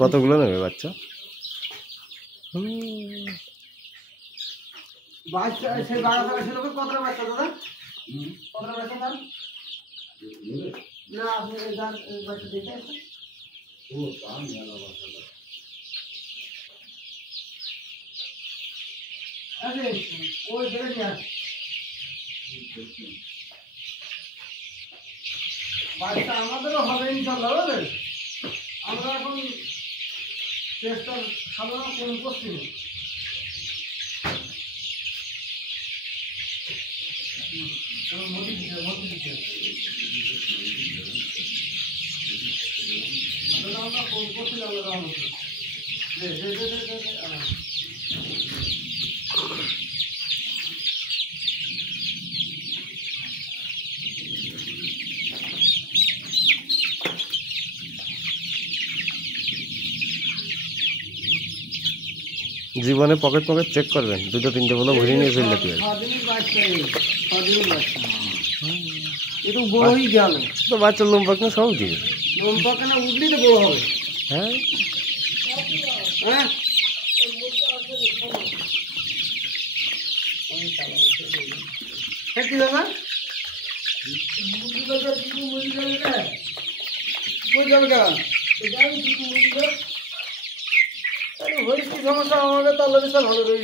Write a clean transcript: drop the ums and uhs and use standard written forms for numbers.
কতগুলো নেবে বাচ্চা? বাচ্চা সেই বাচ্চা ছিল কতটা বাচ্চা দাদা? কতটা বাচ্চা তার? না আপনি যান বাচ্চা দিতে আসেন। ও দাম নিয়ে বাচ্চা। আরে ওই ধরে নিয়ে আস। বাচ্চা আমাদেরও হবে ইনশাআল্লাহ বুঝলেন। আমরা এখন চেষ্টা সাধারণ কম করছি না। মোদি দিচ্ছে আমরা কম করছি আল্লাহ জীবনে পকেট পকেট চেক করবেন, দুটো তিনটে বলে ভরে নিয়ে ফেললে কি একটু বড়ই গেল তো বাচ্চার লোম পাক না সব ঠিক আছে, লোম পাক না উঠলেই তো বড় হবে। হ্যাঁ হ্যাঁ কি দাদা সমস্যা আমাদের তো আল্লাহ ভালো রয়েছে।